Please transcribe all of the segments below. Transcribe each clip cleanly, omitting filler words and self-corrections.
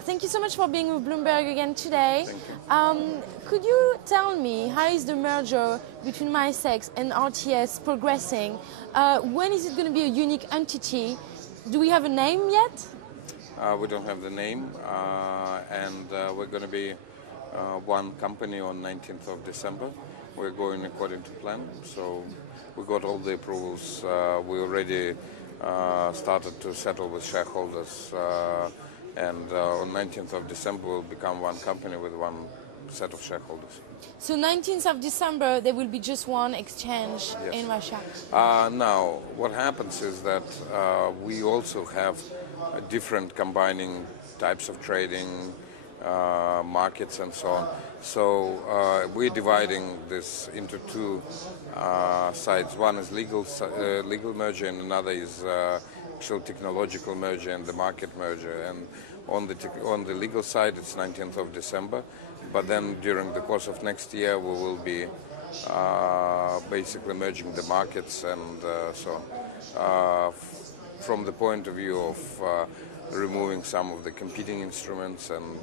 Thank you so much for being with Bloomberg again today. Thank you. Could you tell me how is the merger between Micex and RTS progressing? When is it going to be a unique entity? Do we have a name yet? We don't have the name, and we're going to be one company on 19th of December. We're going according to plan, so we got all the approvals. We already started to settle with shareholders, and on 19th of December we'll become one company with one set of shareholders. So 19th of December there will be just one exchange in Russia? Now, what happens is that we also have different combining types of trading, markets and so on. So we're dividing this into two sides. One is legal merger and another is actual technological merger and the market merger. And on the legal side it's 19th of December, but then during the course of next year we will be basically merging the markets and so on. From the point of view of removing some of the competing instruments and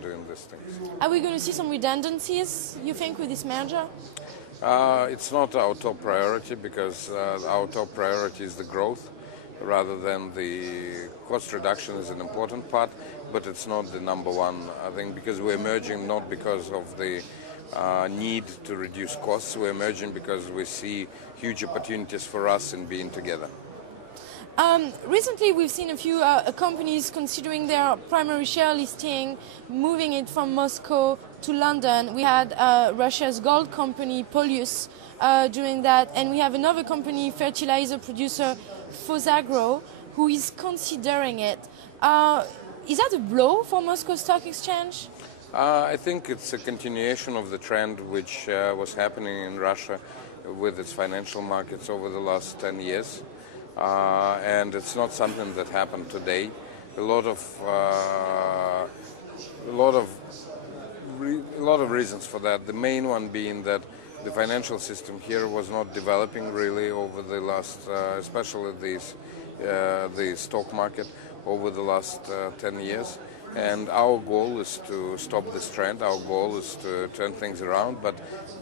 doing these things. Are we going to see some redundancies, you think, with this merger? It's not our top priority because our top priority is the growth rather than the cost reduction is an important part, but it's not the number one, I think, because we're merging not because of the need to reduce costs. We're merging because we see huge opportunities for us in being together. Recently we've seen a few companies considering their primary share listing, moving it from Moscow to London. We had Russia's gold company, Polius, doing that, and we have another company, fertilizer producer, Fosagro, who is considering it. Is that a blow for Moscow Stock Exchange? I think it's a continuation of the trend which was happening in Russia with its financial markets over the last 10 years. And it's not something that happened today. A lot of reasons for that. The main one being that the financial system here was not developing really over the last, especially the stock market over the last 10 years. And our goal is to stop this trend. Our goal is to turn things around. But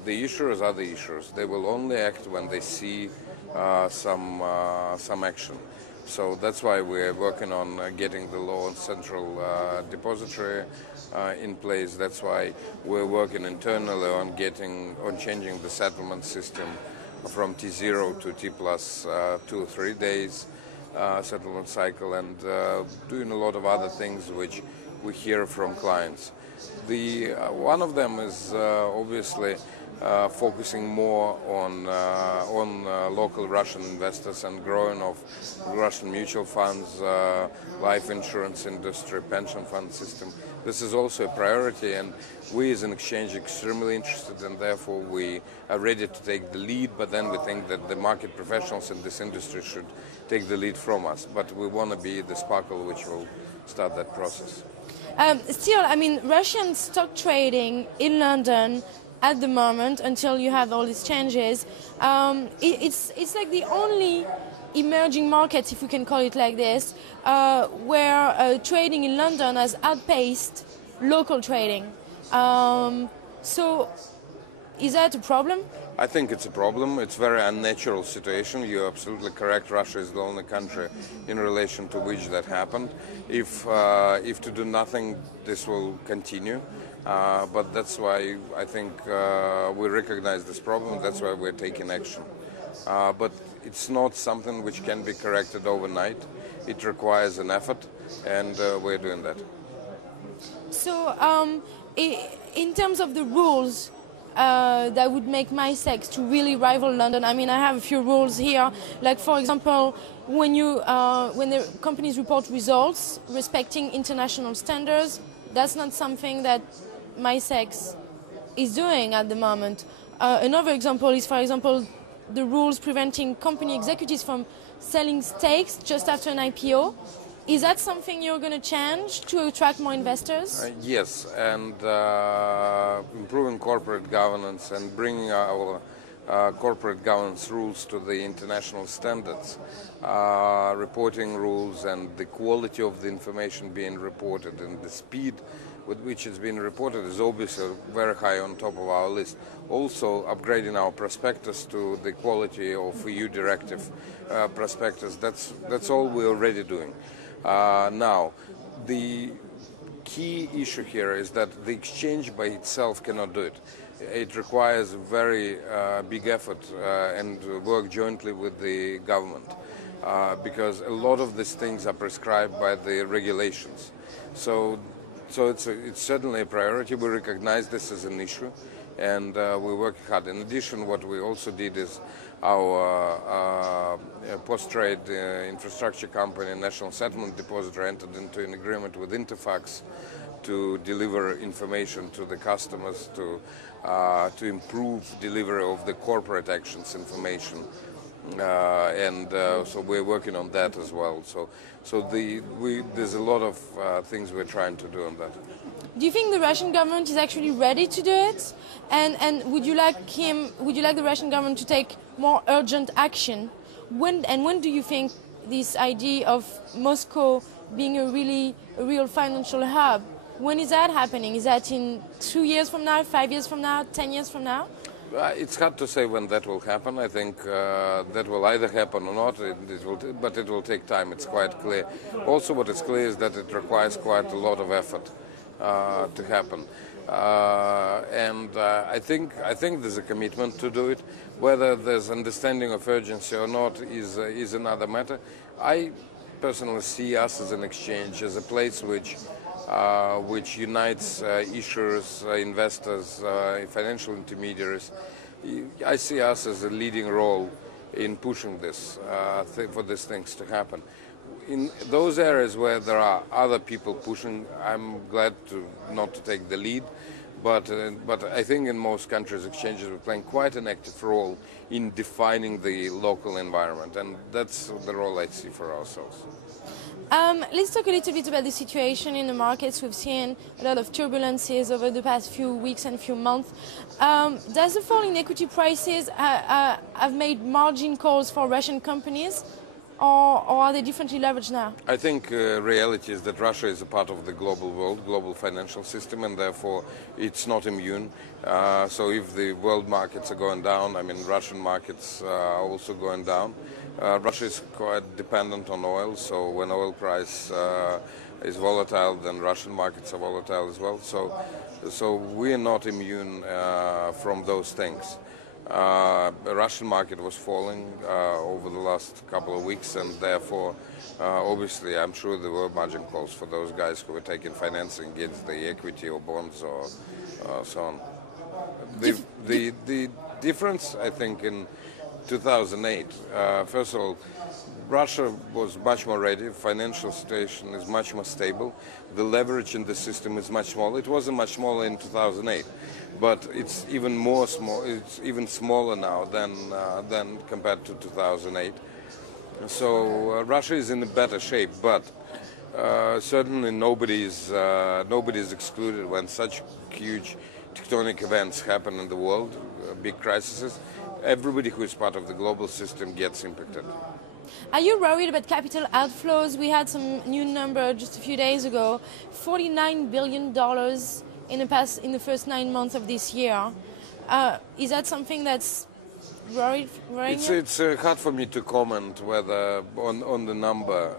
the issuers are the issuers. They will only act when they see some action. So that's why we're working on getting the law on central depository in place. That's why we're working internally on changing the settlement system from T0 to T plus 2 or 3 days settlement cycle, and doing a lot of other things which we hear from clients. One of them is obviously focusing more on local Russian investors and growing of Russian mutual funds, life insurance industry, pension fund system. This is also a priority, and we as an exchange are extremely interested, and therefore we are ready to take the lead, but then we think that the market professionals in this industry should take the lead from us. But we want to be the sparkle which will start that process. Still, I mean, Russian stock trading in London at the moment, until you have all these changes, it's like the only emerging market, if we can call it like this, where trading in London has outpaced local trading. So is that a problem? I think it's a problem. It's a very unnatural situation. You're absolutely correct. Russia is the only country in relation to which that happened. If to do nothing, this will continue. But that's why I think we recognize this problem. That's why we're taking action. But it's not something which can be corrected overnight. It requires an effort, and we're doing that. So in terms of the rules that would make Micex to really rival London, I mean, I have a few rules here. Like, for example, when the companies report results respecting international standards, that's not something that Micex is doing at the moment. Another example is, for example, the rules preventing company executives from selling stakes just after an IPO. Is that something you're going to change to attract more investors? Yes, and improving corporate governance and bringing our corporate governance rules to the international standards, reporting rules, and the quality of the information being reported and the speed with which it's been reported is obviously very high on top of our list. Also, upgrading our prospectus to the quality of EU directive prospectus, that's all we're already doing. Now, the key issue here is that the exchange by itself cannot do it. It requires a very big effort and work jointly with the government because a lot of these things are prescribed by the regulations. So it's certainly a priority. We recognize this as an issue, and we work hard. In addition, what we also did is our post-trade infrastructure company, National Settlement Depository, entered into an agreement with Interfax to deliver information to the customers to improve delivery of the corporate actions information. So we're working on that as well. There's a lot of things we're trying to do on that. Do you think the Russian government is actually ready to do it? And would you like the Russian government to take more urgent action? When do you think this idea of Moscow being a real financial hub, when is that happening? Is that in 2 years from now, 5 years from now, 10 years from now? It's hard to say when that will happen. I think that will either happen or not, but it will take time, it's quite clear. Also, what is clear is that it requires quite a lot of effort to happen. I think there's a commitment to do it. Whether there's understanding of urgency or not is another matter. I personally see us as an exchange, as a place which unites issuers, investors, financial intermediaries. I see us as a leading role in pushing this for these things to happen. In those areas where there are other people pushing, I'm glad not to take the lead. But I think in most countries, exchanges are playing quite an active role in defining the local environment, and that's the role I see for ourselves. Let's talk a little bit about the situation in the markets. We've seen a lot of turbulences over the past few weeks and few months. Does the fall in equity prices have made margin calls for Russian companies, or are they differently leveraged now? I think reality is that Russia is a part of the global world, global financial system, and therefore it's not immune. So if the world markets are going down, I mean Russian markets are also going down. Russia is quite dependent on oil, so when oil price is volatile, then Russian markets are volatile as well. So we are not immune from those things. The Russian market was falling over the last couple of weeks, and therefore, obviously, I'm sure there were margin calls for those guys who were taking financing against the equity or bonds or so on. The difference, I think, in 2008, first of all, Russia was much more ready. Financial situation is much more stable. The leverage in the system is much smaller. It wasn't much smaller in 2008, but it's even more small. It's even smaller now than compared to 2008. So Russia is in a better shape, but certainly nobody's excluded when such huge tectonic events happen in the world, big crises. Everybody who is part of the global system gets impacted. Are you worried about capital outflows? We had some new number just a few days ago, $49 billion in the first 9 months of this year. Is that something that's worrying you? It's hard for me to comment whether on the number,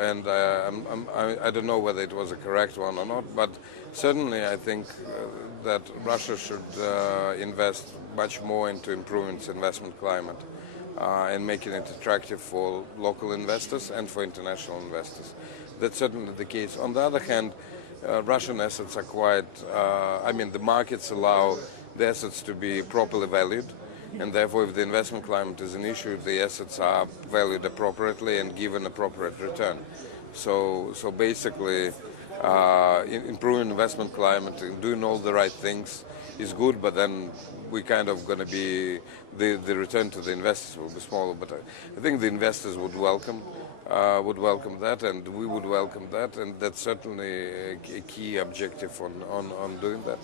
and I don't know whether it was a correct one or not. But certainly, I think that Russia should invest much more into improving its investment climate and making it attractive for local investors and for international investors. That's certainly the case. On the other hand, Russian assets are quite, the markets allow the assets to be properly valued, and therefore if the investment climate is an issue, the assets are valued appropriately and given appropriate return. So basically, improving investment climate and doing all the right things is good, but then we kind of going to be, the return to the investors will be smaller. But I think the investors would welcome that, and we would welcome that, and that's certainly a key objective on doing that.